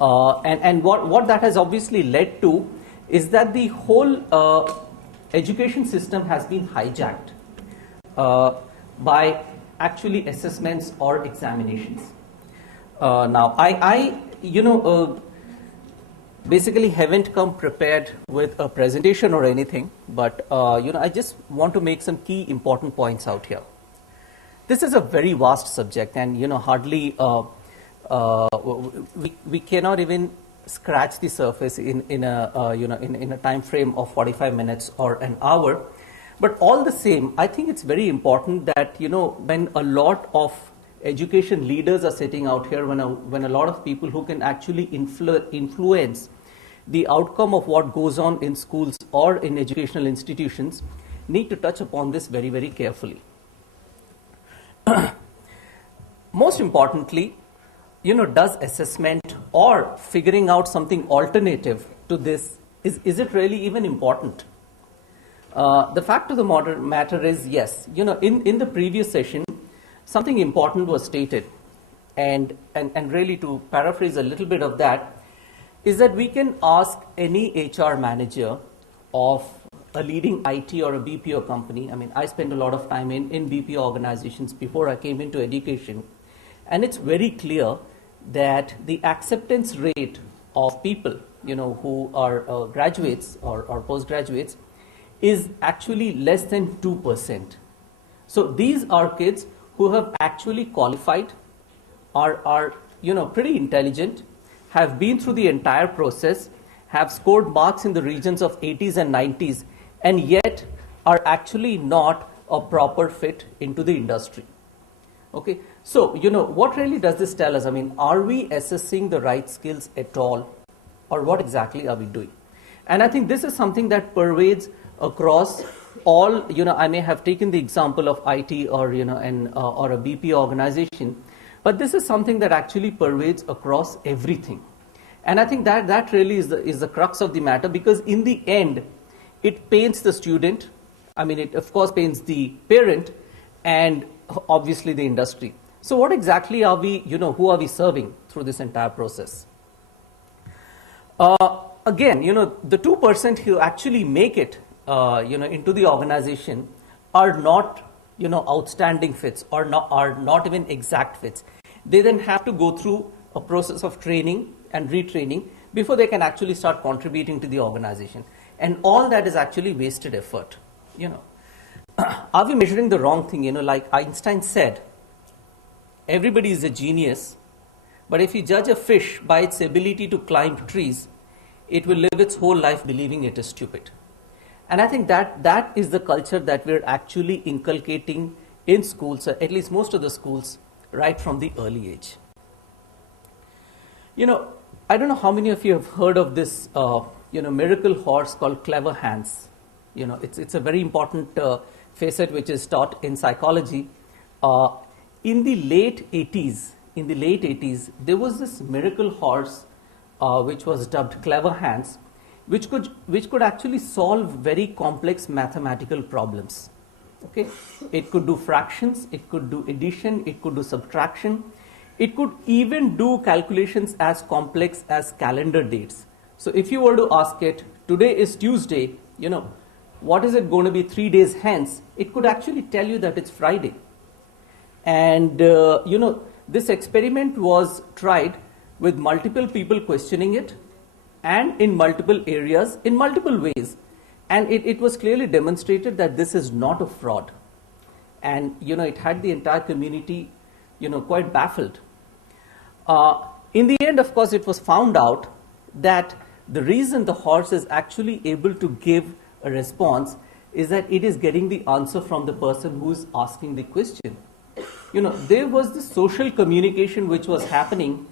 And what that has obviously led to is that the whole education system has been hijacked by actually assessments or examinations. Now, I basically haven't come prepared with a presentation or anything, but I just want to make some key important points out here. This is a very vast subject, and hardly we cannot even scratch the surface in a time frame of 45 minutes or an hour. But all the same, I think it's very important that when a lot of education leaders are sitting out here, when a lot of people who can actually influence the outcome of what goes on in schools or in educational institutions need to touch upon this very, very carefully. Most importantly, does assessment or figuring out something alternative to this, is it really even important? The fact of the matter is, yes, in the previous session, something important was stated, and really to paraphrase a little bit of that, is that we can ask any HR manager of a leading IT or a BPO company. I mean, I spent a lot of time in BPO organizations before I came into education, and it's very clear that the acceptance rate of people, who are graduates or postgraduates, is actually less than 2%. So these are kids who have actually qualified, are pretty intelligent, have been through the entire process, have scored marks in the regions of 80s and 90s, and yet are actually not a proper fit into the industry. Okay, so what really does this tell us? I mean, are we assessing the right skills at all, or what exactly are we doing? And I think this is something that pervades across all. I may have taken the example of IT or or a BPO organization, but this is something that actually pervades across everything. And I think that really is the crux of the matter, because in the end, it pains the student. I mean, it of course pains the parent, and obviously the industry. So what exactly are we, who are we serving through this entire process? Again, the 2% who actually make it, into the organization are not, outstanding fits, or are not even exact fits. They then have to go through a process of training and retraining before they can actually start contributing to the organization. And all that is actually wasted effort, Are we measuring the wrong thing? Like Einstein said, everybody is a genius, but if you judge a fish by its ability to climb trees, it will live its whole life believing it is stupid. And I think that is the culture that we're actually inculcating in schools, at least most of the schools, right from the early age. I don't know how many of you have heard of this, miracle horse called clever hands. It's a very important facet which is taught in psychology. In the late 80s, there was this miracle horse which was dubbed Clever Hands, which could actually solve very complex mathematical problems. Okay, it could do fractions, it could do addition, it could do subtraction, it could even do calculations as complex as calendar dates. So if you were to ask it, today is Tuesday, what is it going to be 3 days hence? It could actually tell you that it's Friday. And, this experiment was tried with multiple people questioning it, and in multiple areas, in multiple ways. And it was clearly demonstrated that this is not a fraud. And, it had the entire community, quite baffled. In the end, of course, it was found out that the reason the horse is actually able to give a response is that it is getting the answer from the person who is asking the question. There was this social communication which was happening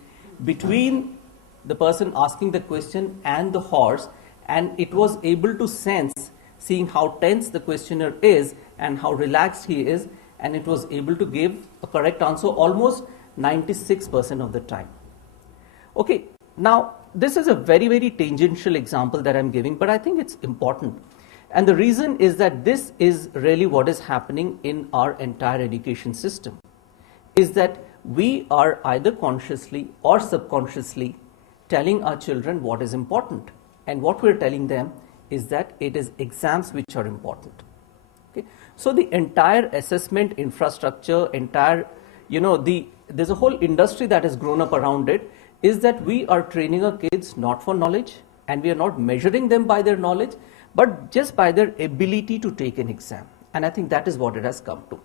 between the person asking the question and the horse, and it was able to sense, seeing how tense the questioner is and how relaxed he is, and it was able to give a correct answer almost 96% of the time. Okay, now this is a very, very tangential example that I'm giving, but I think it's important. And the reason is that this is really what is happening in our entire education system, is that we are either consciously or subconsciously telling our children what is important. And what we're telling them is that it is exams which are important. Okay? So the entire assessment infrastructure, there's a whole industry that has grown up around it, is that we are training our kids not for knowledge, and we are not measuring them by their knowledge, but just by their ability to take an exam. And I think that is what it has come to.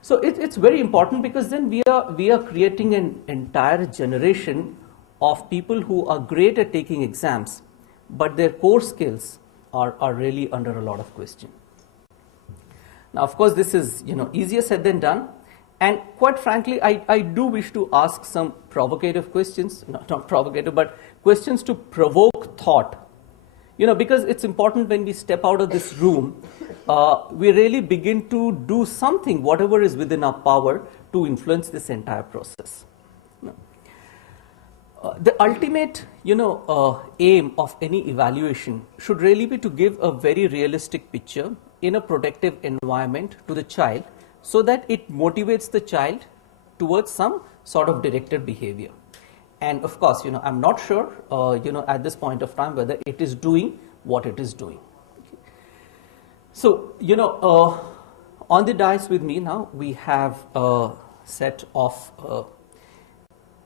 So it's very important, because then we are creating an entire generation of people who are great at taking exams, but their core skills are really under a lot of question. Now, of course, this is easier said than done, and quite frankly, I do wish to ask some provocative questions, not provocative, but questions to provoke thought. Because it's important when we step out of this room, we really begin to do something, whatever is within our power, to influence this entire process. The ultimate, aim of any evaluation should really be to give a very realistic picture in a protective environment to the child, so that it motivates the child towards some sort of directed behavior. And of course, I'm not sure, at this point of time, whether it is doing what it is doing. Okay. So, on the dais with me now, we have a set of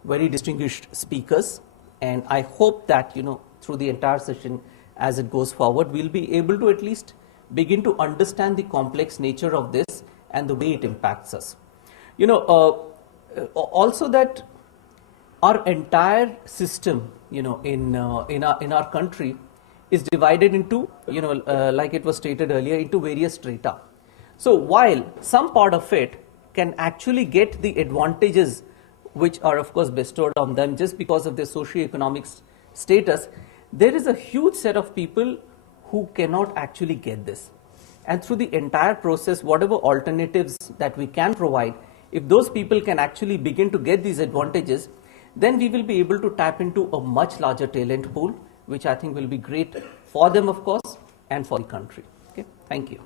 very distinguished speakers, and I hope that, through the entire session, as it goes forward, we'll be able to at least begin to understand the complex nature of this and the way it impacts us. Also that our entire system, in our country, is divided into, like it was stated earlier, into various strata. So while some part of it can actually get the advantages which are of course bestowed on them just because of their socio-economic status, there is a huge set of people who cannot actually get this. And through the entire process, whatever alternatives that we can provide, if those people can actually begin to get these advantages, then we will be able to tap into a much larger talent pool, which I think will be great for them, of course, and for the country. Okay, thank you.